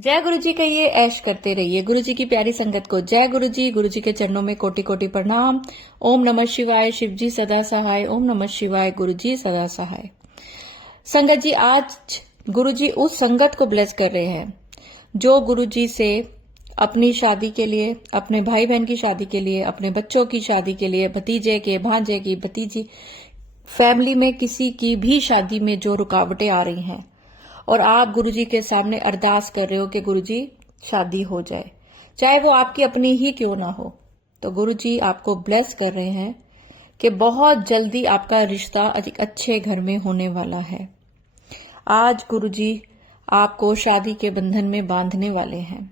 जय गुरु जी कहिए, ऐश करते रहिए। गुरु जी की प्यारी संगत को जय गुरु जी। गुरु जी के चरणों में कोटि कोटि प्रणाम। ओम नमः शिवाय। शिव जी सदा सहाय। ओम नमः शिवाय। गुरु जी सदा सहाय। संगत जी, आज गुरु जी उस संगत को ब्लेस कर रहे हैं जो गुरु जी से अपनी शादी के लिए, अपने भाई बहन की शादी के लिए, अपने बच्चों की शादी के लिए, भतीजे के, भांजे की, भतीजी, फैमिली में किसी की भी शादी में जो रुकावटें आ रही हैं और आप गुरुजी के सामने अरदास कर रहे हो कि गुरुजी शादी हो जाए, चाहे वो आपकी अपनी ही क्यों ना हो, तो गुरुजी आपको ब्लेस कर रहे हैं कि बहुत जल्दी आपका रिश्ता एक अच्छे घर में होने वाला है। आज गुरुजी आपको शादी के बंधन में बांधने वाले हैं।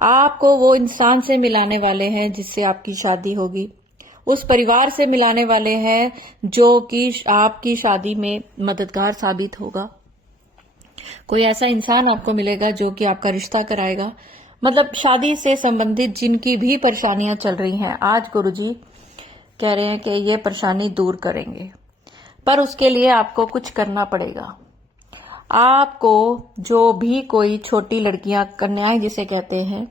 आपको वो इंसान से मिलाने वाले हैं जिससे आपकी शादी होगी, उस परिवार से मिलाने वाले हैं जो कि आपकी शादी में मददगार साबित होगा। कोई ऐसा इंसान आपको मिलेगा जो कि आपका रिश्ता कराएगा। मतलब शादी से संबंधित जिनकी भी परेशानियां चल रही हैं, आज गुरुजी कह रहे हैं कि ये परेशानी दूर करेंगे, पर उसके लिए आपको कुछ करना पड़ेगा। आपको जो भी कोई छोटी लड़कियां, कन्याएं जिसे कहते हैं,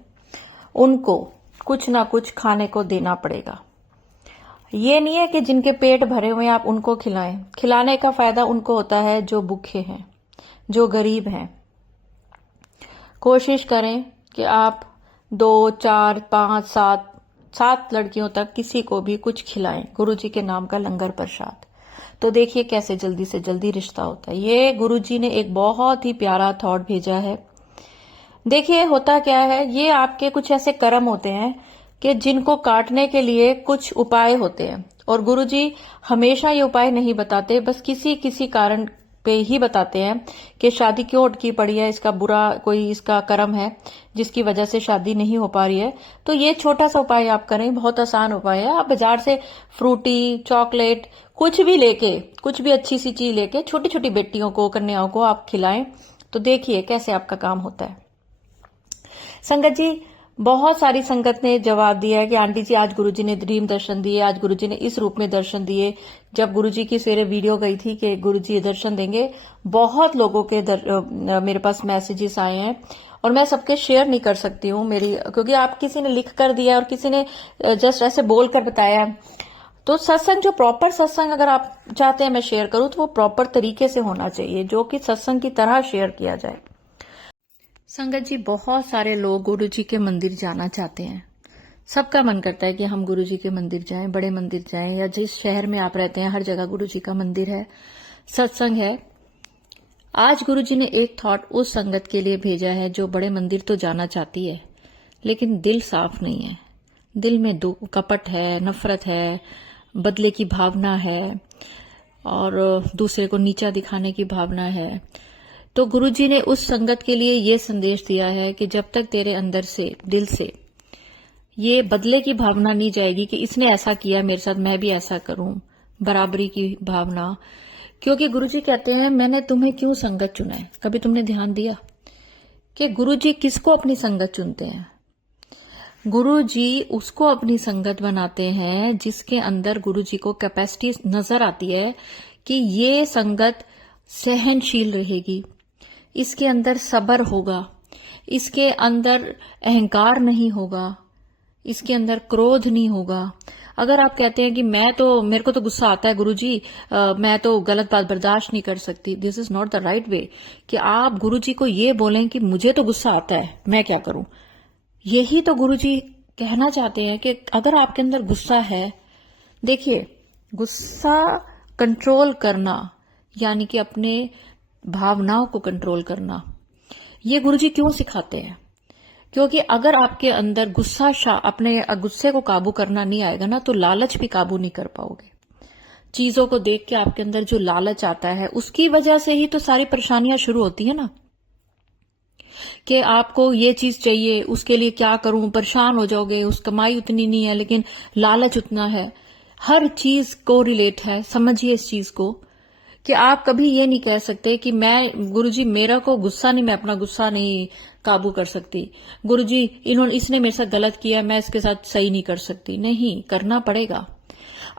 उनको कुछ ना कुछ खाने को देना पड़ेगा। ये नहीं है कि जिनके पेट भरे हुए आप उनको खिलाएं। खिलाने का फायदा उनको होता है जो भूखे हैं, जो गरीब हैं। कोशिश करें कि आप 2, 4, 5, 7 लड़कियों तक किसी को भी कुछ खिलाएं, गुरुजी के नाम का लंगर प्रसाद। तो देखिए कैसे जल्दी से जल्दी रिश्ता होता है। ये गुरुजी ने एक बहुत ही प्यारा थॉट भेजा है। देखिए होता क्या है, ये आपके कुछ ऐसे कर्म होते हैं कि जिनको काटने के लिए कुछ उपाय होते हैं, और गुरुजी हमेशा ये उपाय नहीं बताते, बस किसी किसी कारण पे ही बताते हैं कि शादी क्यों अटकी पड़ी है, इसका बुरा कोई इसका कर्म है जिसकी वजह से शादी नहीं हो पा रही है। तो ये छोटा सा उपाय आप करें, बहुत आसान उपाय है। आप बाजार से फ्रूटी, चॉकलेट, कुछ भी लेके, कुछ भी अच्छी सी चीज लेके छोटी छोटी बेटियों को, कन्याओं को आप खिलाएं, तो देखिए कैसे आपका काम होता है। संगत जी, बहुत सारी संगत ने जवाब दिया है कि आंटी जी आज गुरुजी ने ड्रीम दर्शन दिए, आज गुरुजी ने इस रूप में दर्शन दिए। जब गुरुजी की सवेरे वीडियो गई थी कि गुरुजी दर्शन देंगे, बहुत लोगों के मेरे पास मैसेजेस आए हैं और मैं सबके शेयर नहीं कर सकती हूँ क्योंकि आप किसी ने लिख कर दिया और किसी ने जस्ट ऐसे बोल कर बताया। तो सत्संग, जो प्रॉपर सत्संग अगर आप चाहते हैं मैं शेयर करूं, तो वो प्रॉपर तरीके से होना चाहिए, जो कि सत्संग की तरह शेयर किया जाए। संगत जी, बहुत सारे लोग गुरु जी के मंदिर जाना चाहते हैं। सबका मन करता है कि हम गुरु जी के मंदिर जाएं, बड़े मंदिर जाएं, या जिस शहर में आप रहते हैं हर जगह गुरु जी का मंदिर है, सत्संग है। आज गुरु जी ने एक थॉट उस संगत के लिए भेजा है जो बड़े मंदिर तो जाना चाहती है लेकिन दिल साफ नहीं है। दिल में कपट है, नफरत है, बदले की भावना है और दूसरे को नीचा दिखाने की भावना है। तो गुरुजी ने उस संगत के लिए ये संदेश दिया है कि जब तक तेरे अंदर से, दिल से ये बदले की भावना नहीं जाएगी कि इसने ऐसा किया मेरे साथ, मैं भी ऐसा करूं, बराबरी की भावना। क्योंकि गुरुजी कहते हैं, मैंने तुम्हें क्यों संगत चुना है? कभी तुमने ध्यान दिया कि गुरुजी किसको अपनी संगत चुनते हैं? गुरुजी उसको अपनी संगत बनाते हैं जिसके अंदर गुरुजी को कैपेसिटी नजर आती है कि ये संगत सहनशील रहेगी, इसके अंदर सब्र होगा, इसके अंदर अहंकार नहीं होगा, इसके अंदर क्रोध नहीं होगा। अगर आप कहते हैं कि मेरे को तो गुस्सा आता है गुरुजी, मैं तो गलत बात बर्दाश्त नहीं कर सकती, this is not the right way कि आप गुरुजी को ये बोलें कि मुझे तो गुस्सा आता है, मैं क्या करूं। यही तो गुरुजी कहना चाहते हैं कि अगर आपके अंदर गुस्सा है, देखिए गुस्सा कंट्रोल करना यानी कि अपने भावनाओं को कंट्रोल करना, ये गुरुजी क्यों सिखाते हैं? क्योंकि अगर आपके अंदर अपने गुस्से को काबू करना नहीं आएगा ना, तो लालच भी काबू नहीं कर पाओगे। चीजों को देख के आपके अंदर जो लालच आता है, उसकी वजह से ही तो सारी परेशानियां शुरू होती है ना, कि आपको ये चीज चाहिए, उसके लिए क्या करूं, परेशान हो जाओगे। उस कमाई उतनी नहीं है लेकिन लालच उतना है। हर चीज को रिलेट है, समझिए इस चीज को, कि आप कभी ये नहीं कह सकते कि मैं गुरुजी मेरा को गुस्सा नहीं, मैं अपना गुस्सा नहीं काबू कर सकती, गुरुजी इसने मेरे साथ गलत किया, मैं इसके साथ सही नहीं कर सकती। नहीं, करना पड़ेगा।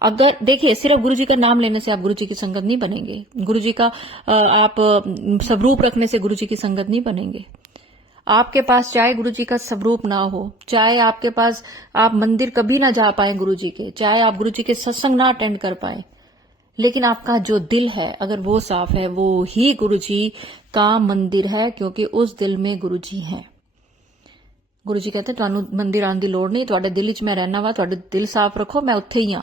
अगर देखिए सिर्फ गुरुजी का नाम लेने से आप गुरुजी की संगत नहीं बनेंगे, गुरुजी का आप स्वरूप रखने से गुरुजी की संगत नहीं बनेंगे। आपके पास चाहे गुरुजी का स्वरूप ना हो, चाहे आपके पास आप मंदिर कभी ना जा पाए गुरुजी के, चाहे आप गुरुजी के सत्संग ना अटेंड कर पाए, लेकिन आपका जो दिल है अगर वो साफ है, वो ही गुरुजी का मंदिर है, क्योंकि उस दिल में गुरुजी हैं। गुरुजी कहते ਤੁਹਾਨੂੰ ਮੰਦਿਰ ਆਉਣ ਦੀ ਲੋੜ ਨਹੀਂ, ਤੁਹਾਡੇ ਦਿਲ 'ਚ ਮੈਂ ਰਹਿਣਾ ਵਾ, ਤੁਹਾਡੇ ਦਿਲ ਸਾਫ਼ ਰੱਖੋ, ਮੈਂ ਉੱਥੇ ਹੀ ਆ।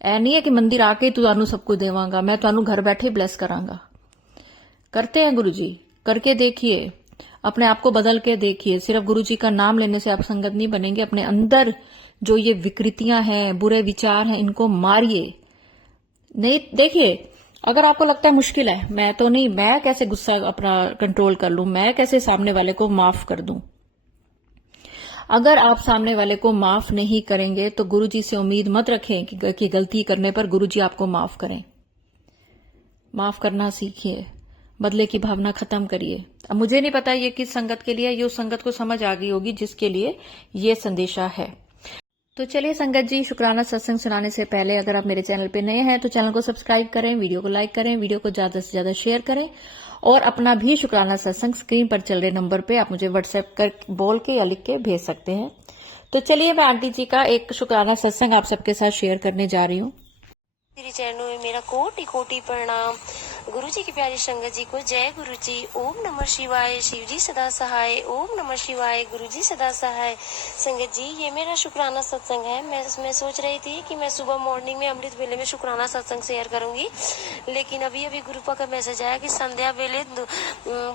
ਐ नहीं है कि मंदिर आके ਤੁਹਾਨੂੰ सब कुछ देवांगा, मैं ਤੁਹਾਨੂੰ घर बैठे ब्लेस करांगा। करते हैं गुरुजी, करके देखिए, अपने आप को बदल के देखिए। सिर्फ गुरुजी का नाम लेने से आप संगत नहीं बनेंगे, अपने अंदर जो ये विकृतियां हैं, बुरे विचार हैं, इनको मारिए। नहीं देखिए, अगर आपको लगता है मुश्किल है, मैं तो नहीं, मैं कैसे गुस्सा अपना कंट्रोल कर लूं, मैं कैसे सामने वाले को माफ कर दूं। अगर आप सामने वाले को माफ नहीं करेंगे तो गुरुजी से उम्मीद मत रखें कि गलती करने पर गुरुजी आपको माफ करें। माफ करना सीखिए, बदले की भावना खत्म करिए। अब मुझे नहीं पता ये किस संगत के लिए, ये उस संगत को समझ आ गई होगी जिसके लिए ये संदेशा है। तो चलिए संगत जी, शुक्राना सत्संग सुनाने से पहले अगर आप मेरे चैनल पे नए हैं तो चैनल को सब्सक्राइब करें, वीडियो को लाइक करें, वीडियो को ज्यादा से ज्यादा शेयर करें, और अपना भी शुक्राना सत्संग स्क्रीन पर चल रहे नंबर पे आप मुझे व्हाट्सएप कर बोल के या लिख के भेज सकते हैं। तो चलिए, मैं आंटी जी का एक शुक्राना सत्संग आप सबके साथ शेयर करने जा रही हूँ। तेरे चरणों में मेरा कोटि कोटि प्रणाम। गुरु जी की प्यारी संगत जी को जय गुरु जी। ओम नमः शिवाय। शिव जी सदा सहाय। ओम नमः शिवाय। गुरु जी सदा सहाय। संगत जी, ये मेरा शुक्राना सत्संग है। मैं सोच रही थी कि मैं सुबह मॉर्निंग में अमृत वेले में शुक्राना सत्संग शेयर करूंगी, लेकिन अभी गुरुपा का मैसेज आया कि संध्या वेले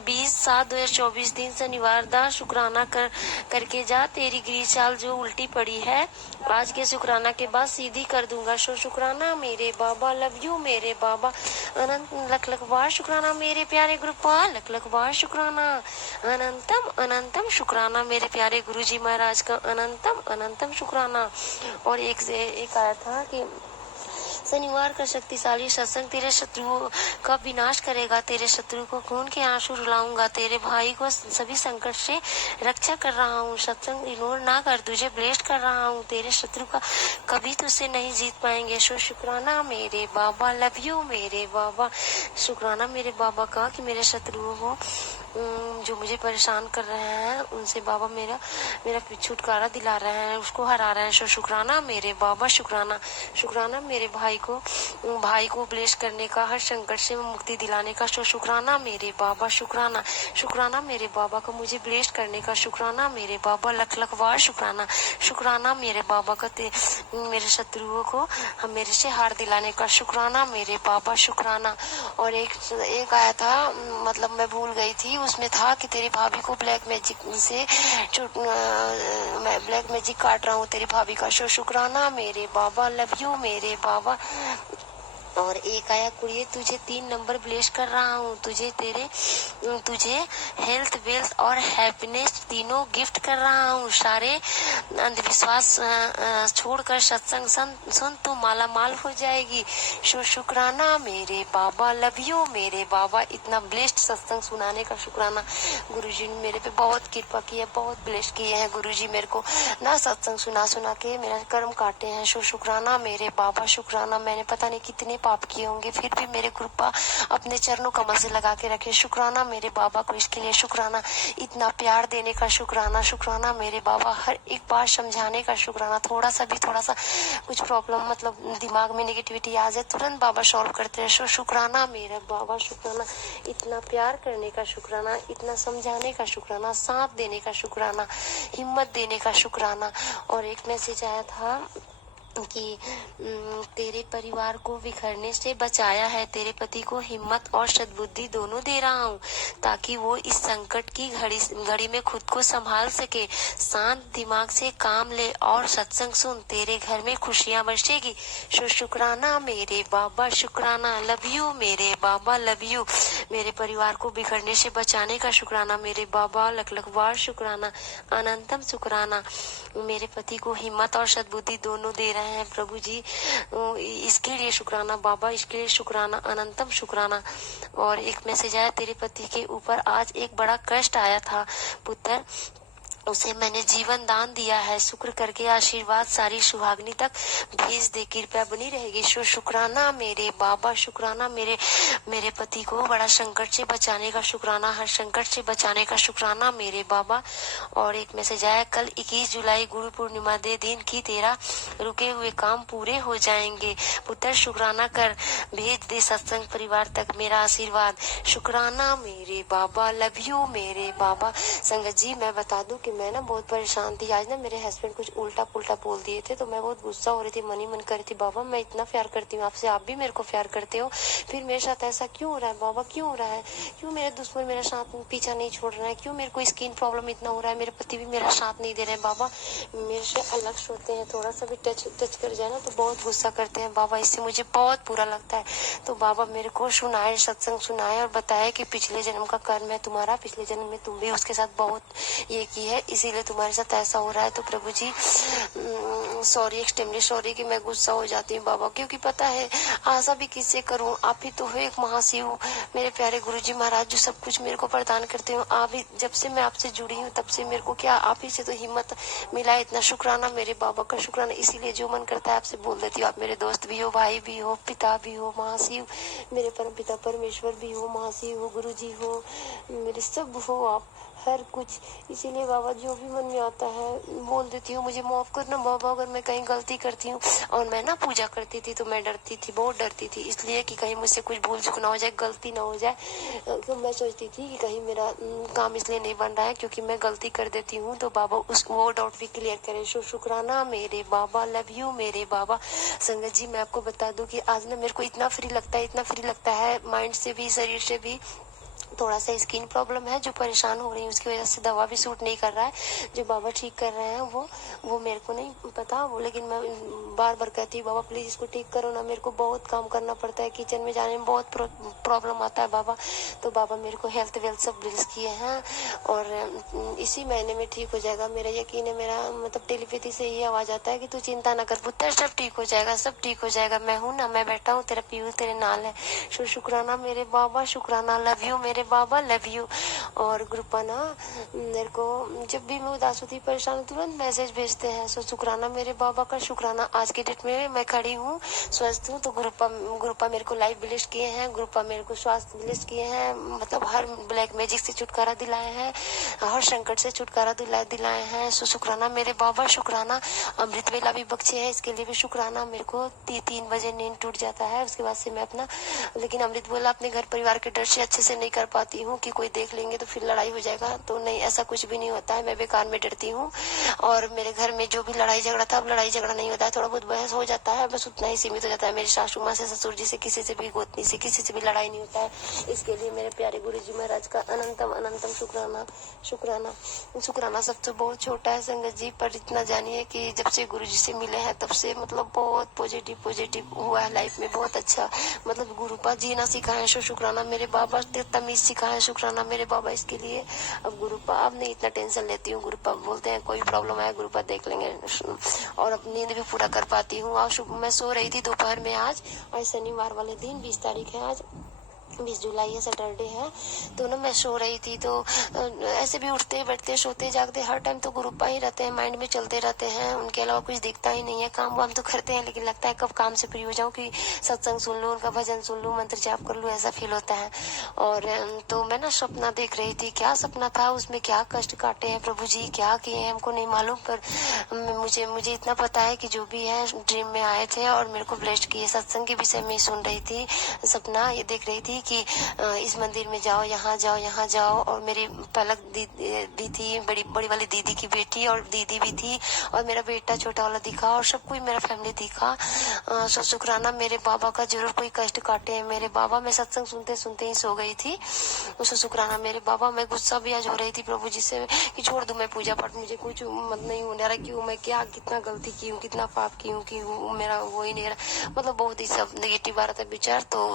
20/7/2024 दिन शनिवार दा शुक्राना करके जा, तेरी गिरी चाल जो उल्टी पड़ी है आज के शुक्राना के बाद सीधी कर दूंगा। सो शुक्राना मेरे बाबा, लव यू मेरे बाबा, अनंत लख लख बार शुक्राना मेरे प्यारे गुरुपा, लख लख बार शुक्राना, अनंतम अनंतम शुक्राना मेरे प्यारे गुरुजी महाराज का, अनंतम अनंतम शुक्राना। और एक आया था कि शनिवार का शक्तिशाली सत्संग तेरे शत्रुओं का विनाश करेगा, तेरे शत्रु को खून के आंसू रुलाऊंगा, तेरे भाई को सभी संकट से रक्षा कर रहा हूँ, सत्संग इग्नोर ना कर, तुझे ब्लेस्ड कर रहा हूँ, तेरे शत्रु का कभी तुझसे नहीं जीत पाएंगे। सो शुक्राना मेरे बाबा, लव यू मेरे बाबा। शुक्राना मेरे बाबा का कि मेरे शत्रुओं को जो मुझे परेशान कर रहे हैं उनसे बाबा मेरा छुटकारा दिला रहे हैं, उसको हरा रहे हैं। सो शुक्राना मेरे बाबा, शुक्राना शुक्राना मेरे भाई को ब्लेस करने का, हर संकट से मुक्ति दिलाने का। सो शुक्राना मेरे बाबा, शुक्राना शुक्राना मेरे बाबा को मुझे ब्लेस करने का। शुक्राना मेरे बाबा, लख लख बार शुक्राना शुक्राना मेरे बाबा का मेरे शत्रुओं को मेरे से हार दिलाने का। शुक्राना मेरे बाबा, शुक्राना। और एक आया था, मतलब मैं भूल गई थी, उसमें था कि तेरी भाभी को ब्लैक मैजिक से मैं ब्लैक मैजिक काट रहा हूँ तेरी भाभी का। सो शुक्राना मेरे बाबा, लव यू मेरे बाबा। और एक आया, कुड़िए तुझे 3 नंबर ब्लेस कर रहा हूँ, तुझे हेल्थ वेल्थ और हैप्पीनेस तीनों गिफ्ट कर रहा हूँ, सारे अंधविश्वास छोड़कर सत्संग सुन तू माला माल हो जाएगी। शुक्राना मेरे बाबा, लव यू मेरे बाबा। इतना ब्लेस्ड सत्संग सुनाने का शुक्राना। गुरुजी ने मेरे पे बहुत कृपा की है, बहुत ब्लेस्ड किए हैं गुरुजी मेरे को ना, सत्संग सुना के मेरा कर्म काटे हैं। शुक्राना मेरे बाबा, शुक्राना। मैंने पता नहीं कितने पाप किए होंगे, फिर भी मेरे कृपा अपने चरणों कमल से लगा के रखे। शुक्राना मेरे बाबा को इसके लिए, शुक्राना इतना प्यार देने का, शुक्राना शुक्राना मेरे बाबा। हर एक बार समझाने का शुक्राना, थोड़ा सा कुछ प्रॉब्लम मतलब दिमाग में नेगेटिविटी आ जाए तुरंत बाबा सॉल्व करते हैं। शुक्राना मेरा बाबा, शुक्राना इतना प्यार करने का शुक्राना, इतना समझाने का शुक्राना, साथ देने का शुक्राना, हिम्मत देने का शुक्राना। और एक मैसेज आया था कि तेरे परिवार को बिखरने से बचाया है, तेरे पति को हिम्मत और सद्बुद्धि दोनों दे रहा हूँ ताकि वो इस संकट की घड़ी में खुद को संभाल सके। शांत दिमाग से काम ले और सत्संग सुन, तेरे घर में खुशियाँ बरसेगी। शुक्राना मेरे बाबा, शुक्राना। लव यू मेरे बाबा, लव यू। मेरे परिवार को बिखरने से बचाने का शुक्राना मेरे बाबा, लख लख बार शुक्राना, अनंतम शुक्राना। मेरे पति को हिम्मत और सद्बुद्धि दोनों दे रहे हैं प्रभु जी, इसके लिए शुक्राना बाबा, इसके लिए शुक्राना, अनंतम शुक्राना। और एक मैसेज आया, तेरे पति के ऊपर आज एक बड़ा कष्ट आया था पुत्र, उसे मैंने जीवन दान दिया है, शुक्र करके आशीर्वाद सारी सुहागनी तक भेज दे, कृपया बनी रहेगी। शुक्राना मेरे बाबा, शुक्राना मेरे पति को बड़ा संकट से बचाने का शुक्राना, हर संकट से बचाने का शुक्राना मेरे बाबा। और एक मैसेज आया, कल 21 जुलाई गुरु पूर्णिमा दे दिन की तेरा रुके हुए काम पूरे हो जाएंगे। पुत्र शुक्राना कर भेज दे सत्संग परिवार तक मेरा आशीर्वाद। शुक्राना मेरे बाबा, लव यू मेरे बाबा। संगत जी मैं बता दूं कि मैं ना बहुत परेशान थी। आज ना मेरे हस्बैंड कुछ उल्टा पुल्टा बोल दिए थे, तो मैं बहुत गुस्सा हो रही थी, मन ही मन कर रही थी, बाबा मैं इतना प्यार करती हूँ आपसे, आप भी मेरे को प्यार करते हो, फिर मेरे साथ ऐसा क्यों हो रहा है बाबा, क्यों हो रहा है, क्यों मेरा दुश्मन मेरा साथ पीछा नहीं छोड़ रहा है, क्यों मेरे को स्किन प्रॉब्लम इतना हो रहा है, मेरे पति भी मेरा साथ नहीं दे रहे हैं बाबा, मेरे से अलग सोते हैं, थोड़ा सा भी टच कर जाए ना तो बहुत गुस्सा करते हैं बाबा, इससे मुझे बहुत बुरा लगता है। तो बाबा मेरे को सुनाए, सत्संग सुनाए और बताए कि पिछले जन्म का कर्म है तुम्हारा, पिछले जन्म में तुम भी उसके साथ बहुत ये की है, इसीलिए तुम्हारे साथ ऐसा हो रहा है। तो प्रभु जी सॉरी, एक्सट्रीमली सॉरी कि मैं गुस्सा हो जाती हूँ बाबा, क्योंकि पता है आशा भी किससे करूँ, आप ही तो हो एक महाशिव, मेरे प्यारे गुरुजी महाराज जो सब कुछ मेरे को प्रदान करते हो। आप ही, जब से मैं आपसे जुड़ी हूँ तब से मेरे को क्या आप ही से तो हिम्मत मिला, इतना शुक्राना मेरे बाबा का, शुक्राना। इसीलिए जो मन करता है आपसे बोल देती हूँ। आप मेरे दोस्त भी हो, भाई भी हो, पिता भी हो, महाशिव मेरे परम पिता परमेश्वर भी हो, महाशिव हो, गुरु जी हो, मेरे सब हो आप, हर कुछ। इसीलिए बाबा जो भी मन में आता है बोल देती हूँ, मुझे माफ करना बाबा अगर मैं कहीं गलती करती हूँ। और मैं ना पूजा करती थी तो मैं डरती थी, बहुत डरती थी, इसलिए कि कहीं मुझसे कुछ भूल चूक ना हो जाए, गलती ना हो जाए। तो मैं सोचती थी कि कहीं मेरा काम इसलिए नहीं बन रहा है क्योंकि मैं गलती कर देती हूँ, तो बाबा वो डाउट भी क्लियर करे। शुक्राना मेरे बाबा, लव यू मेरे बाबा। संगत जी मैं आपको बता दूं कि आज ना मेरे को इतना फ्री लगता है, इतना फ्री लगता है, माइंड से भी शरीर से भी। थोड़ा सा स्किन प्रॉब्लम है जो परेशान हो रही है, उसकी वजह से दवा भी सूट नहीं कर रहा है, जो बाबा ठीक कर रहे हैं वो मेरे को नहीं पता वो, लेकिन मैं बार बार कहती हूँ बाबा प्लीज इसको ठीक करो ना, मेरे को बहुत काम करना पड़ता है, किचन में जाने में बहुत प्रॉब्लम आता है बाबा। तो बाबा मेरे को हेल्थ वेल्थ सब ब्लिस किए हैं और इसी महीने में ठीक हो जाएगा, मेरा यकीन है। मेरा मतलब टेलीपैथी से ये आवाज आता है कि तू चिंता ना कर पुत्र, सब ठीक हो जाएगा, सब ठीक हो जाएगा, मैं हूँ ना, मैं बैठा हूँ, तेरा पीयू तेरे नाल है। शुक्राना मेरे बाबा, शुक्राना, लव यू मेरे बाबा, लव यू। और ग्रुपा ना मेरे को जब भी मैं उदास होती परेशान तुरंत मैसेज भेजते हैं। सो शुक्राना मेरे बाबा का, शुक्राना। आज की डेट में मैं खड़ी हूँ, स्वस्थ हूँ, तो ग्रुपा मेरे को लाइफ ब्लेस्ड किए हैं, ग्रुपा मेरे को स्वास्थ्य ब्लेस्ड किए हैं, मतलब हर ब्लैक मैजिक से छुटकारा दिलाए हैं, हर संकट से छुटकारा दिलाए हैं। सो शुक्राना मेरे बाबा, शुक्राना। अमृत वेला भी बख्शे है, इसके लिए भी शुक्राना। मेरे को 3 बजे नींद टूट जाता है, उसके बाद से मैं अपना, लेकिन अमृत वेला अपने घर परिवार के डर से अच्छे से नहीं कर पाती हूँ कि कोई देख लेंगे तो फिर लड़ाई हो जाएगा, तो नहीं, ऐसा कुछ भी नहीं होता है, मैं बेकार में डरती हूँ। और मेरे घर में जो भी लड़ाई झगड़ा था, अब लड़ाई झगड़ा नहीं होता है, थोड़ा बहुत बहस हो जाता है, बस उतना ही सीमित हो जाता है। मेरी सासू माँ से, ससुर जी से, किसी से भी, गोतनी से, किसी से भी लड़ाई नहीं होता है। इसके लिए मेरे प्यारे गुरु जी महाराज का अनंतम अनंतम शुक्राना, शुक्राना, शुक्राना। सब तो बहुत छोटा है संगत जी, पर इतना जानिए कि जब से गुरु जी से मिले हैं तब से मतलब बहुत पॉजिटिव हुआ है लाइफ में, बहुत अच्छा, मतलब गुरुपा जीना सिखाए, शुक्राना मेरे बाबा, तमीज सिखाए, शुक्राना मेरे बाबा। इसके लिए अब गुरुपा अब नहीं इतना टेंशन लेती हूँ, गुरुपा बोलते हैं कोई प्रॉब्लम है गुरुपा देख लेंगे, और अब नींद भी पूरा कर पाती हूँ। और मैं सो रही थी दोपहर में, आज शनिवार वाले दिन 20 तारीख है, आज 20 जुलाई है, सैटरडे है, तो ना मैं सो रही थी, तो ऐसे भी उठते बैठते सोते जागते हर टाइम तो गुरुपा ही रहते हैं, माइंड में चलते रहते हैं, उनके अलावा कुछ दिखता ही नहीं है। काम वाम तो करते हैं, लेकिन लगता है कब काम से फ्री हो जाऊं कि सत्संग सुन लूं, उनका भजन सुन लूं, मंत्र जाप कर लूं, ऐसा फील होता है। और तो मैं ना सपना देख रही थी, क्या सपना था, उसमें क्या कष्ट काटे हैं प्रभु जी, क्या किए हैं हमको नहीं मालूम, पर मुझे इतना पता है कि जो भी है ड्रीम में आए थे और मेरे को ब्लेस्ड किए। सत्संग के विषय में सुन रही थी, सपना ये देख रही थी कि इस मंदिर में जाओ, यहाँ जाओ, यहाँ जाओ, और मेरी पलक भी थी, बड़ी वाली दीदी की बेटी, और दीदी भी थी, और मेरा बेटा छोटा वाला दिखा, और सब कोई मेरा फैमिली दिखा। सो शुक्राना मेरे बाबा का, जरूर कोई कष्ट काटे हैं मेरे बाबा। मैं सत्संग सुनते सुनते ही सो गई थी। सो शुक्राना मेरे बाबा। मैं गुस्सा भी आज हो रही थी प्रभु जी से कि छोड़ दूं मैं पूजा पाठ, मुझे कुछ मत नहीं होने रहा, क्यों मैं क्या कितना गलती की हूँ, कितना पाप की हूँ कि मेरा वो ही नहीं रहा, मतलब बहुत ही सब नेगेटिव आ रहा था विचार। तो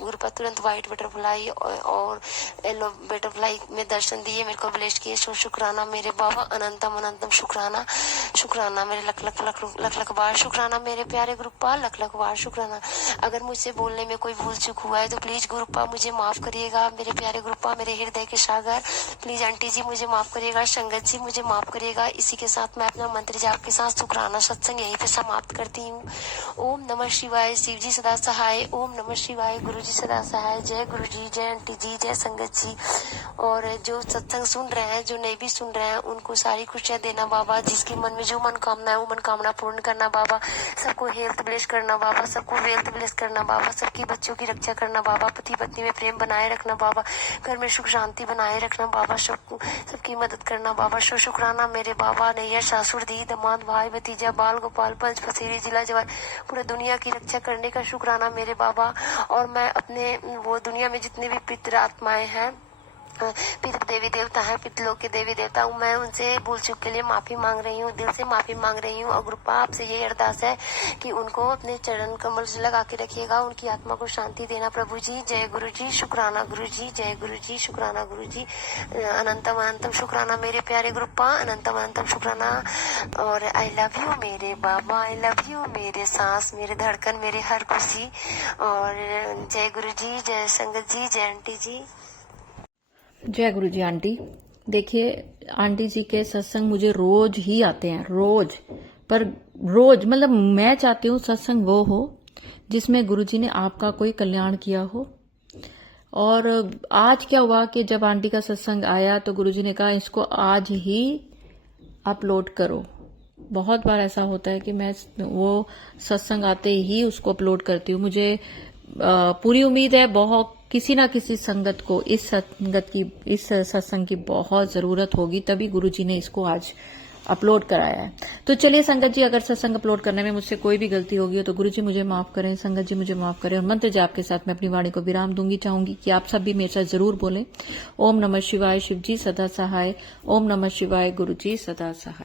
गुरुपा तुरंत वाइट व्हाइट बटरफ्लाई और येलो बटरफ्लाई में दर्शन दिए, मेरे को ब्लेस्ड किए। सो शुक्राना मेरे बाबा, अनंतम अनंतम शुक्राना। शुक्राना मेरे लख लख लख लख लख बार शुक्राना मेरे प्यारे गुरुपा, लख लख बार शुक्राना। अगर मुझसे बोलने में कोई भूल चूक हुआ है तो प्लीज गुरुपा मुझे माफ करिएगा। मेरे प्यारे गुरुपा, मेरे हृदय के सागर, प्लीज आंटी जी मुझे माफ करिएगा, संगत जी मुझे माफ करिएगा। इसी के साथ मैं अपना मंत्र जाप के साथ शुक्राना सत्संग यहीं पे समाप्त करती हूँ। ओम नमः शिवाय, शिव जी सदा सहाय। ओम नमः शिवाय, गुरु जी सदा सहाय। जय गुरु जी, जय आंटी जी, जय संगत जी। और जो सत्संग सुन रहे हैं, जो नहीं भी सुन रहे हैं, उनको सारी खुशियां देना बाबा। जिसके मन में जो मनोकामना है वो मनोकामना पूर्ण करना बाबा। सबको हेल्थ ब्लेस करना बाबा, सबको वेल्थ ब्लेस करना बाबा। सबकी बच्चों की रक्षा करना बाबा। पति पत्नी में प्रेम बनाए रखना बाबा। घर में सुख शांति बनाए रखना बाबा। सबकी मदद करना बाबा। शुक्राना मेरे बाबा। नैया, सासुर, दी, दमाद, भाई, भतीजा, बाल, गोपाल, पंच, फसीरी, जिला जवान, पूरे दुनिया की रक्षा करने का शुक्राना मेरे बाबा। और मैं अपने वो दुनिया में जितने भी पितृ आत्माएं हैं, पितृ देवी देवता है, पितलों के देवी देवता हूँ, मैं उनसे भूल चूक के लिए माफी मांग रही हूँ, दिल से माफी मांग रही हूँ। और गुरुपा आपसे यही अरदास है कि उनको अपने चरण कमल से लगा के रखिएगा, उनकी आत्मा को शांति देना प्रभु जी। जय गुरु जी, शुक्राना गुरु जी, जय गुरु जी, शुक्राना गुरु जी। अनंतम अनंतम शुक्राना मेरे प्यारे गुरुपा, अनंतम अनंतम शुक्राना। और आई लव यू मेरे बाबा, आई लव यू मेरे सांस, मेरे धड़कन, मेरे हर खुशी। और जय गुरु जी, जय संगत जी, जय आंटी जी। जय गुरु जी आंटी। देखिए, आंटी जी के सत्संग मुझे रोज ही आते हैं, रोज। पर रोज मतलब मैं चाहती हूँ सत्संग वो हो जिसमें गुरु जी ने आपका कोई कल्याण किया हो। और आज क्या हुआ कि जब आंटी का सत्संग आया तो गुरु जी ने कहा इसको आज ही अपलोड करो। बहुत बार ऐसा होता है कि मैं वो सत्संग आते ही उसको अपलोड करती हूँ। मुझे पूरी उम्मीद है बहुत किसी ना किसी संगत को इस सत्संग की बहुत जरूरत होगी, तभी गुरुजी ने इसको आज अपलोड कराया है। तो चलिए संगत जी, अगर सत्संग अपलोड करने में मुझसे कोई भी गलती होगी हो तो गुरुजी मुझे माफ करें, संगत जी मुझे माफ करें। और मंत्र जाप के साथ मैं अपनी वाणी को विराम दूंगी। चाहूंगी कि आप सब भी मेरे साथ जरूर बोलें, ओम नमः शिवाय, शिव जी सदा सहाय। ओम नमः शिवाय, गुरु जी सदा सहाय।